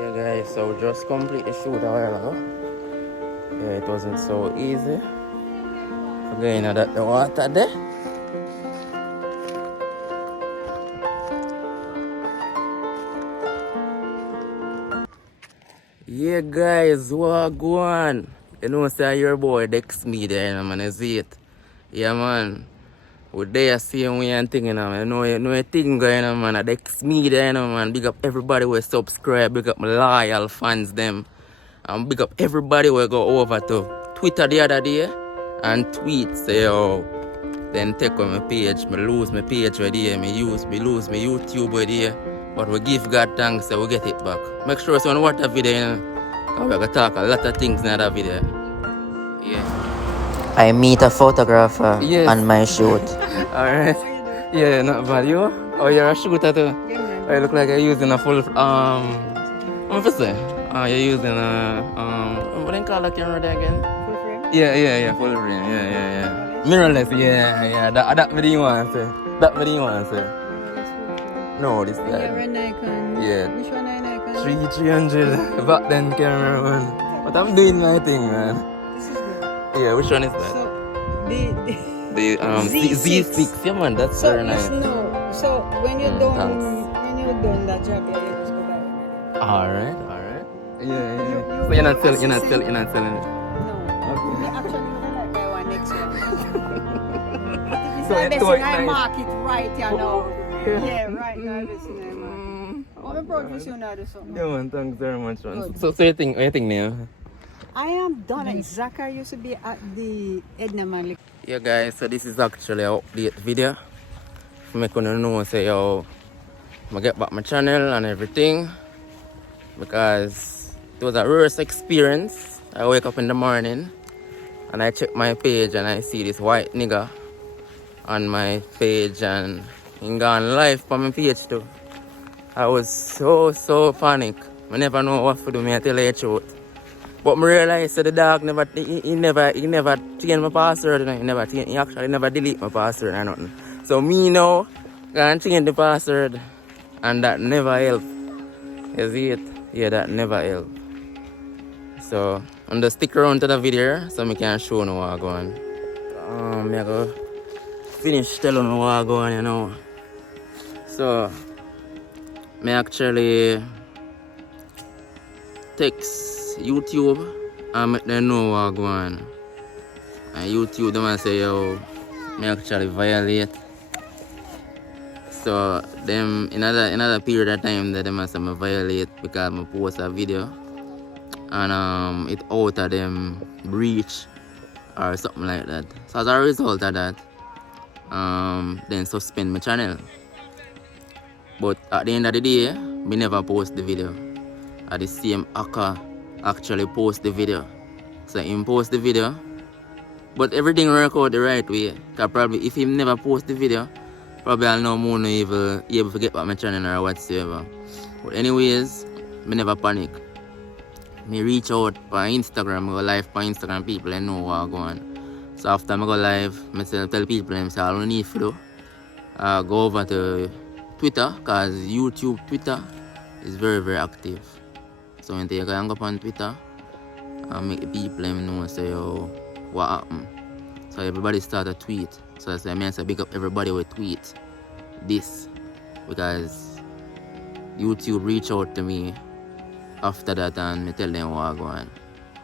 Yeah guys, so just complete the shoot a while ago. Yeah, it wasn't so easy. Again, that the water there. Yeah guys, what go on? You know say your boy Dex me there, you know, man, I see it. Yeah man. We there same way and thing, you know, man. You know a thing going on, man. Dex me there, you know, man. Big up everybody who subscribe, big up my loyal fans them. And big up everybody who go over to Twitter the other day and tweet say yo. Then take on my page, me lose my page right there, me lose my YouTube right there. But we give God thanks that we get it back. Make sure so on what a video, you know. Cause we're gonna talk a lot of things in that video. Yeah. I meet a photographer on my shoot. Alright. Yeah, not bad. You? Oh, you're a shooter too? Oh, you look like you're using a full what to say? You're using a what do you call that camera there again? Full frame? Yeah, full frame. Yeah. Mirrorless, yeah. That me didn't want to say. No, this You guy. have a Nikon. Yeah. Which one is Nikon? 300 back then camera, man. But I'm doing my thing, man. This is good. Yeah, which one is that? So, The Z6, yeah man, that's so very nice. no. So when you're done, Thanks. when you're done that job, you just go buy another. Alright. Yeah. So you're not selling it? No. Okay. Me actually would like buy one next one. So I it's so I nice. mark it right, you know. Yeah, right now this is my mark. I'm proud of you now do something. Yeah man, thanks very much man. Good. So you think now? I am done. Exactly. I used to be at the Edna Manley. Yeah guys, so this is actually an update video. I'm gonna know say yo I get back my channel and everything. Because it was a worst experience. I wake up in the morning and I check my page and I see this white nigga on my page and he gone live on my page too. I was so panic. I never know what to do, me I tell you the truth. But I realized that the dog never changed my password. He actually never delete my password or nothing. So me now gonna change the password and that never helped. You see it? Yeah, that never helped. So I'm just stick around to the video so I can show you what I'm going. I go finish telling you what I'm going, you know. So I actually text YouTube and make them know what I'm going. And YouTube them say yo, me actually violate. So them another period of time that they must have violate because I post a video and it out of them breach or something like that. So as a result of that, then suspend my channel. But at the end of the day, me never post the video. At the same hacker actually post the video. So him post the video, but everything work out the right way. Cause probably if he never post the video, probably I'll know more able to get back my channel or whatsoever. But anyways, me never panic. Me reach out on Instagram, I go live on Instagram, people I know what going on. So after I go live, I tell people I say all I need to do, go over to Twitter, because YouTube Twitter is very active. So when they go up on Twitter, I make the people know say yo, what happened. So everybody start a tweet. So I say big up everybody will tweet this because YouTube reach out to me after that and me tell them what I'm going.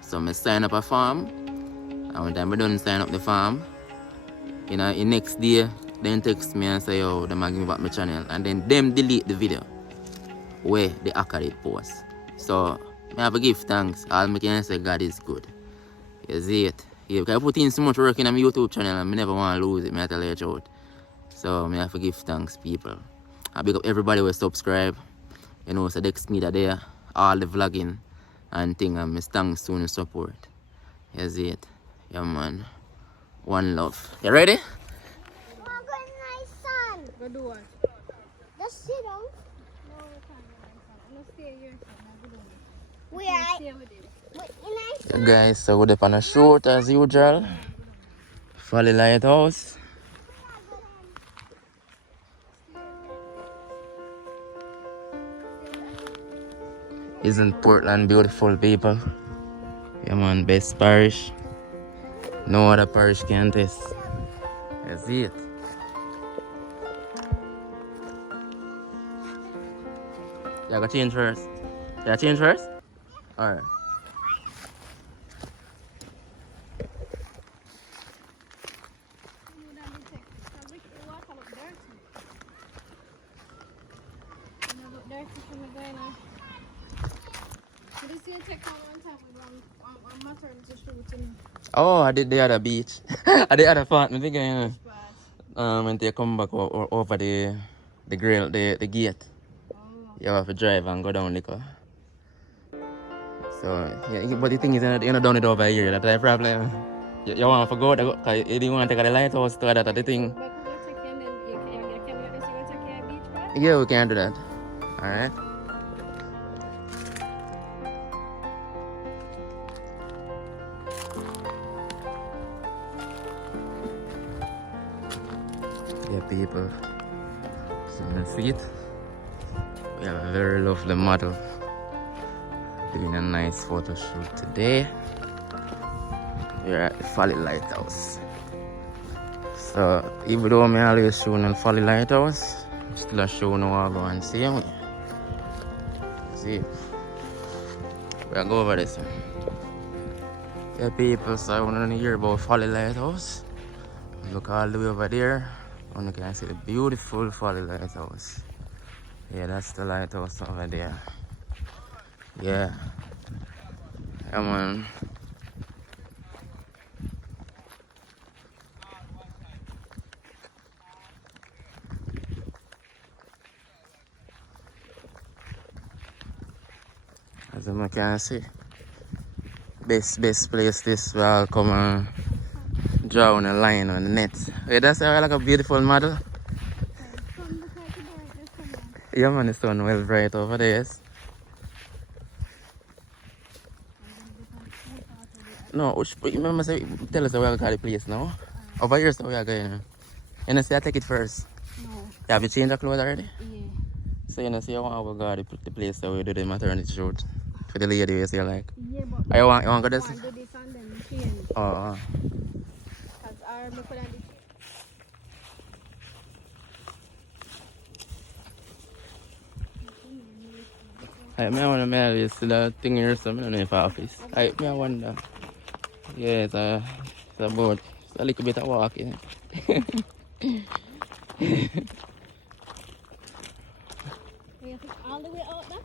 So I sign up a farm, and when I done sign up the farm, in next day then text me and say yo, them give me back my channel, and then them delete the video where the hacker did post. So I have to give thanks. All I can say God is good. You see it? Yeah, because I put in so much work in my YouTube channel and I never want to lose it, I tell you the truth. So I have to give thanks, people. I big up everybody who subscribe. You know, so next me that there, all the vlogging and thing, and thanks soon support. You see it? Yeah man. One love. You ready? Oh, good night, son. Go do what? Just sit down. No, I can't do that. I'm going to stay here. We are. Stay with it. Yeah, guys, so we're up on a shoot as usual. Folly Lighthouse. Isn't Portland beautiful, people? Yeah, man, best parish. No other parish can test. That's it. You gotta change first. You gotta change first? Alright. Oh, I did the other beach. I did the other part. I think when they come back over the grill, the gate. You have to drive and go down the car. So, yeah, but the thing is, you're not done it over here. That's the problem. You want to go there, because you didn't want to take the lighthouse to that, the thing. Yeah, we can do that. Alright. Yeah, people. So, you see it? We have a very lovely model doing a nice photo shoot today. We're at the Folly Lighthouse. So even though I'm always showing on Folly Lighthouse, I'm still showing how I go and see me. See, we'll go over this one. Yeah, people, so I want to hear about Folly Lighthouse. Look all the way over there, and you can see the beautiful Folly Lighthouse. Yeah, that's the lighthouse over there. Yeah. Come on. As you can see, best place this will come and draw on a line on the net. Yeah, that's like a beautiful model. Yeah, man, the sun well bright over there. Yes. No, which, remember, say, tell us where we got the place now. Over here, so we are going. You know, say I take it first. No. You have you changed the clothes already? Yeah. So you know, say you want to go to the place that we do the maternity shoot for the lady, you say like. Yeah, but You want to go this? I want to do this and then change. Oh. Because I look at this. I want to mail this to the thing here, so I don't know if office. I wonder. Yeah, it's a boat. It's a little bit of walking. All the way out there?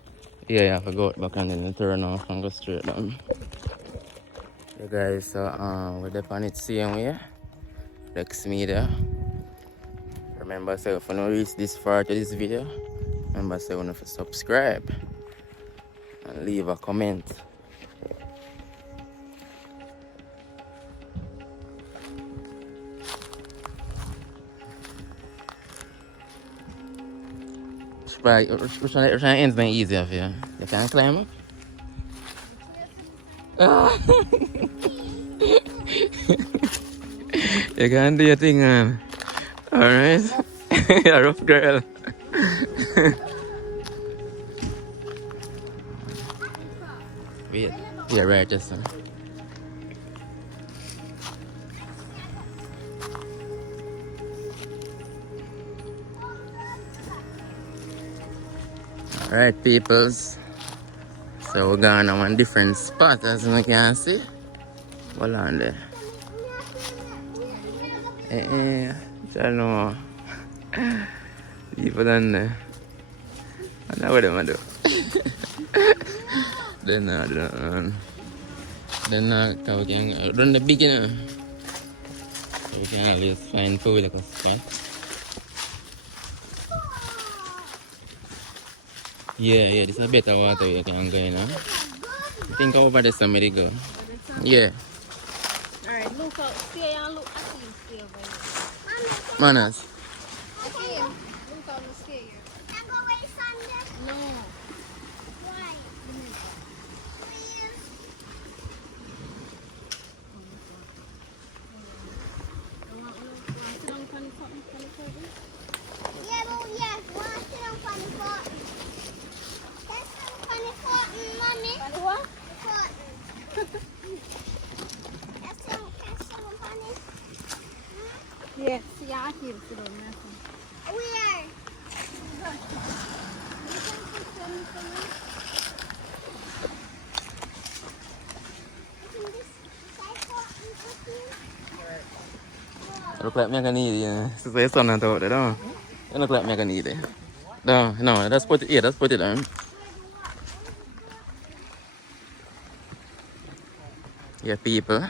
Yeah, I have to go back and then turn off and go straight down. Yeah, guys, so we're up on it same way. Next media. Remember, so if you don't reach this far to this video, remember, so you want to subscribe and leave a comment. Which one ends been easier for you? You can't climb up? You can't do your thing, man. Alright? You're a rough girl. Wait. Yeah, right, just one. Alright, peoples. So we're going on one different spot, as you can see. Hold on there. I know. People down there. I know what I'm do. Then we can run the beginner. So we can always find food like a spot. Yeah, this is a better water you can go in. I think over there somebody go. Yeah. Alright, look out. Stay and look. I see you stay over here. Manas. I see him. Look out and stay here. Can I go away Sunday? No. Why? Please. Yeah, well, yeah. Want to sit on funny cotton? Let's sit on funny cotton. Where? Look like me can eat it. So say son and out there, don't it? Look like me can eat it. No, that's put it here, that's put it on. Yeah, people.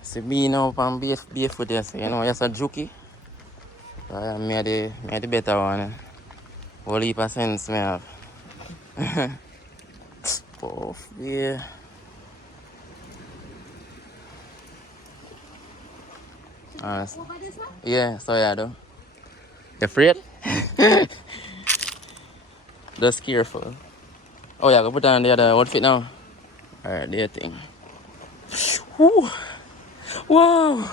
See me now from barefoot there, so you know, it's a jukey. I made the better one. Whole heap of sense me have. Puff, yeah. Honest. Yeah, so yeah, though. You afraid? Just careful. Oh yeah, go put on the other outfit now. Alright, there thing. Whew. Wow!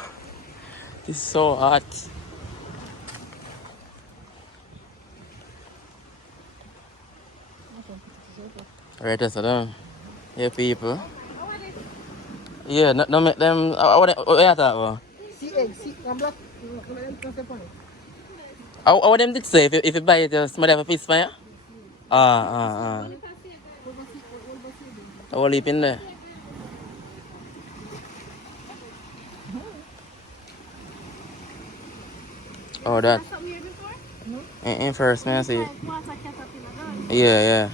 It's so hot. Alright, that's it. Yeah, people. Yeah, no make them. What you thought about? See egg, see, I'm black. What them did say if you buy it, somebody have a piece for you? Ah. The whole heap in there. Oh, that. In first, man, I see. Yeah.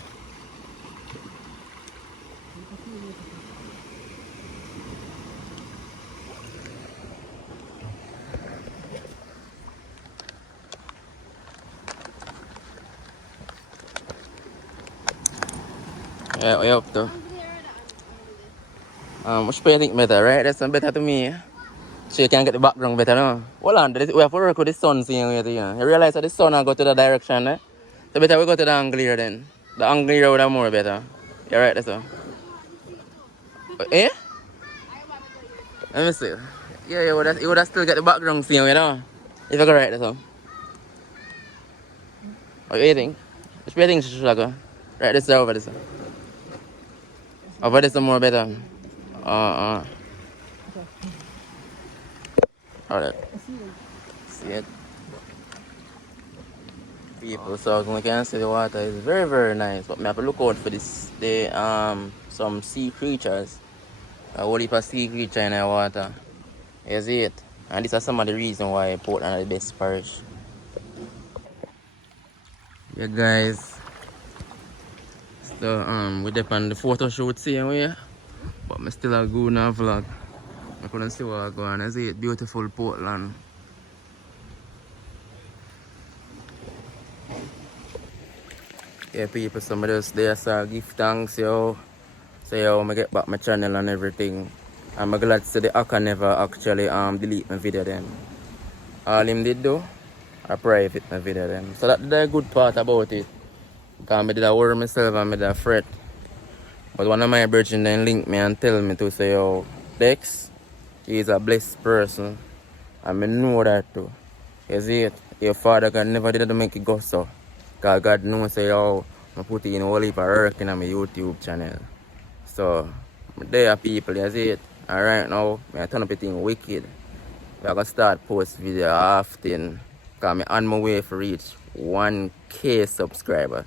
Yeah, way up though. Which way you think better, right? That's better to me. So you can get the background better, no? Hold on, we have to work with the sun seeing you know. You realize that the sun will go to the direction, eh? So better we go to the angle here then. The angle here would have more better. You're right, that's all. Eh? Let me see. Yeah, you would have still get the background seeing you know. If I go right, that's all. What do you think? Which way you think should I go? Right, this or over this? Over this is more better. Alright. See it? People, so we can see the water is very, very nice. But I have to look out for this. Some sea creatures. A whole heap of sea creature in the water. You see it? And this is some of the reason why Portland is the best parish. Yeah, guys. So we dip on the photo shoot same way. But I still a good now vlog. I couldn't see what I go on. I see it, beautiful Portland. Yeah, people, some of us there so give thanks, yo. So yo, I get back my channel and everything. I'm glad to say the hacker never actually delete my video then. All him did do, I private my video then. So that's the good part about it. Because I did a worry myself and I did a fret. But one of my brethren then linked me and tell me to say, yo, Dex, he's a blessed person. And I know that too. You see it? Your father God never did to make it go so. Because God knows say, yo, I put in a whole heap of work in my YouTube channel. So, there are people, you see it? And right now, I turn up a thing wicked. I'm going to start post video often. Because I'm on my way to reach 1K subscribers.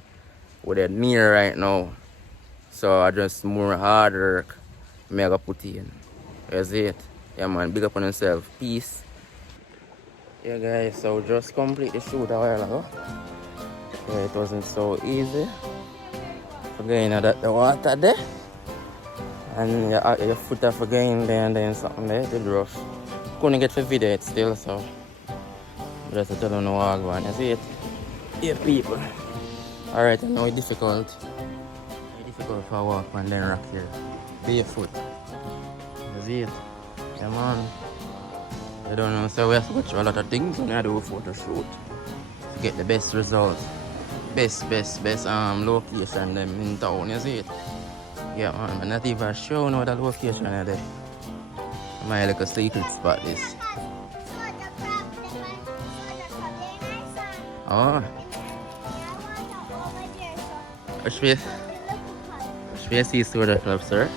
We're near right now. So I just more hard work I'm going to put in. You see it? Yeah man, big up on yourself. Peace. Yeah guys, so just complete the shoot a while ago. Yeah, it wasn't so easy. Again, that the water there. And your foot off again there and then something there, it's rough. Couldn't get the video it still, so just to tell you no walk on. You see it? Yeah people. Alright, I know it's difficult. It's difficult for a walk and then rock here. Barefoot. You see it? Yeah man. I don't know, so we have to go through a lot of things when I do a photo shoot to get the best result. Best location them in town, you see it? Yeah man, I'm not even sure now the location is there. My like a secret spot this. Oh. Which way see soda club, sir?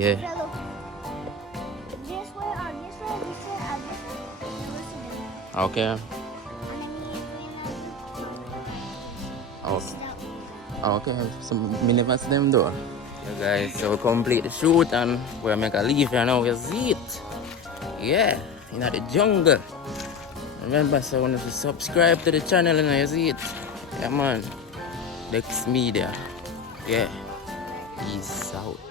Yeah. They look this way or this way, this way or this way. Never see them. Okay. And then Oh, okay. So me never see them though. Yeah, guys, so we complete the shoot and we make a leave here now. You see it? Yeah, in the jungle. Remember, so when you subscribe to the channel and you see it. Yeah, man. Dex Media. Yeah. Peace out.